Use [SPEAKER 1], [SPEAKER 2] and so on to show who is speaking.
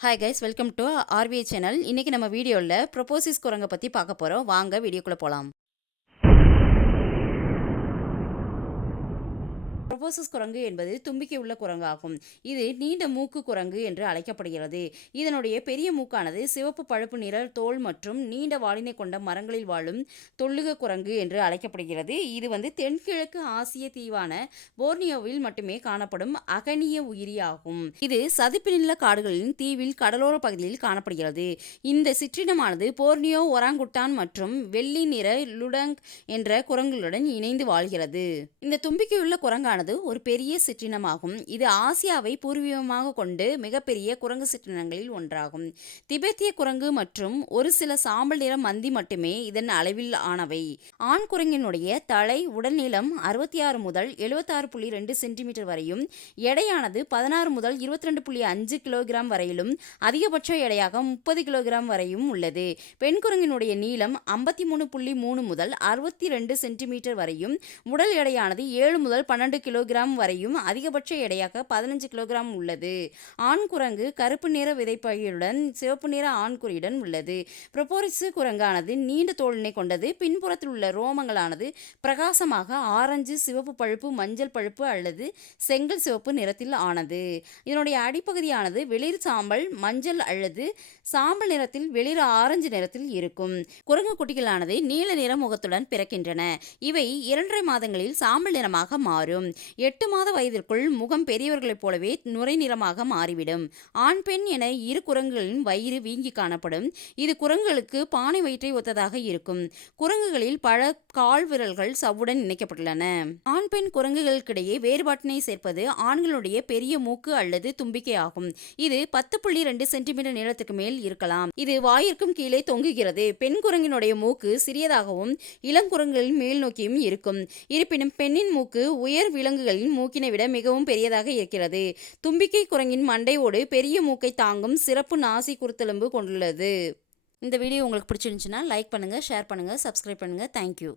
[SPEAKER 1] Hi guys welcome to RBI channel இன்றைக்கி நம்ம வீடியோவில் ப்ரொபோசிஸ் குரங்கை பற்றி பார்க்க போகிறோம் வாங்க வீடியோக்குள்ளே போகலாம் ப்ரொபோசஸ் குரங்கு என்பது தும்பிக்கை உள்ள குரங்காகும். இது நீண்ட மூக்கு குரங்கு என்று அழைக்கப்படுகிறது. இதனுடைய பெரிய மூக்கானது சிவப்பு பழுப்பு நிற தோல் மற்றும் நீண்ட வாலினை கொண்ட மரங்களில் வாழும் தொல்லுக குரங்கு என்று அழைக்கப்படுகிறது. இது வந்து தென்கிழக்கு ஆசிய தீவான போர்னியோவில் மட்டுமே காணப்படும் அகனிய உயிரி ஆகும் இது சதுப்பு நில காடுகளின் தீவில் கடலோர பகுதியில் காணப்படுகிறது. இந்த சிற்றினமானது போர்னியோ ஒராங்குட்டான் மற்றும் வெள்ளி நிற லுடங் என்ற குரங்குகளுடன் இணைந்து வாழ்கிறது. இந்த தும்பிக்கையுள்ள குரங்கானது ஒரு பெரிய சிற்றினமாகும். இது ஆசியாவை பூர்வீகமாக கொண்டு மிகப்பெரிய குரங்கு சிற்றினங்களில் ஒன்றாகும். திபெத்திய குரங்கு மற்றும் ஒரு சில சாம்பல் நிற மந்தி மட்டுமே இதன் அளவில் ஆனவை. ஆண் குரங்கினுடைய தலை உடல் நீளம் அறுபத்தி ஆறு முதல் எழுபத்தாறு புள்ளி ரெண்டு சென்டிமீட்டர் வரையும் எடையானது பதினாறு முதல் இருபத்தி ரெண்டு புள்ளி அஞ்சு கிலோகிராம் வரையிலும் அதிகபட்ச எடையாக முப்பது கிலோகிராம் வரையும் உள்ளது. பெண் குரங்கினுடைய நீளம் ஐம்பத்தி மூணு புள்ளி மூணு முதல் அறுபத்தி ரெண்டு சென்டிமீட்டர் வரையும் உடல் எடையானது ஏழு முதல் பன்னெண்டு கிலோகிராம் வரையும் அதிகபட்ச எடையாக பதினஞ்சு கிலோகிராம் உள்ளது. ஆண் குரங்கு கருப்பு நிற விதைப்பகையுடன் சிவப்பு நிற ஆண் குறியுடன் உள்ளது. ப்ரொபோரிசு குரங்கானது நீண்ட தோளினை கொண்டது. பின்புறத்தில் உள்ள ரோமங்களானது பிரகாசமாக ஆரஞ்சு சிவப்பு பழுப்பு மஞ்சள் பழுப்பு அல்லது செங்கல் சிவப்பு நிறத்தில் ஆனது. இதனுடைய அடிப்பகுதியானது வெளிர் சாம்பல் மஞ்சள் அல்லது சாம்பல் நிறத்தில் வெளிர் ஆரஞ்சு நிறத்தில் இருக்கும். குரங்கு குட்டிகளானது நீல நிற முகத்துடன் பிறக்கின்றன. இவை இரண்டரை மாதங்களில் சாம்பல் நிறமாக மாறும். எட்டு மாத வயதிற்குள் முகம் பெரியவர்களைப் போலவே நுரை நிறமாக மாறிவிடும். ஆண் பெண் என இரு குரங்குகளின் வயிறு வீங்கி காணப்படும். இது குரங்குகளுக்கு பானை வயிற்றை ஒத்ததாக இருக்கும். குரங்குகளில் பல கால் விரல்கள் சவ்வுடன் இணைக்கப்பட்டுள்ளன. ஆண் பெண் குரங்குகளுக்கிடையே வேறுபாட்டினை சேர்ப்பது ஆண்களுடைய பெரிய மூக்கு அல்லது தும்பிக்கை ஆகும் இது பத்து புள்ளி ரெண்டு சென்டிமீட்டர் நீளத்துக்கு மேல் இருக்கலாம். இது வாயிற்கும் கீழே தொங்குகிறது. பெண் குரங்கினுடைய மூக்கு சிறியதாகவும் இளங்குரங்குகளின் மேல் நோக்கியும் இருக்கும். இருப்பினும் பெண்ணின் மூக்கு உயர் விலங்குகளின் மூக்கினை விட மிகவும் பெரியதாக இருக்கிறது. தும்பிக்கை குரங்கின் மண்டையோடு பெரிய மூக்கை தாங்கும் சிறப்பு நாசி குருத்தெலும்பு கொண்டுள்ளது. இந்த வீடியோ உங்களுக்கு பிடிச்சிருந்துச்சுன்னா லைக் பண்ணுங்கள் ஷேர் பண்ணுங்கள் சப்ஸ்கிரைப் பண்ணுங்கள் தேங்க்யூ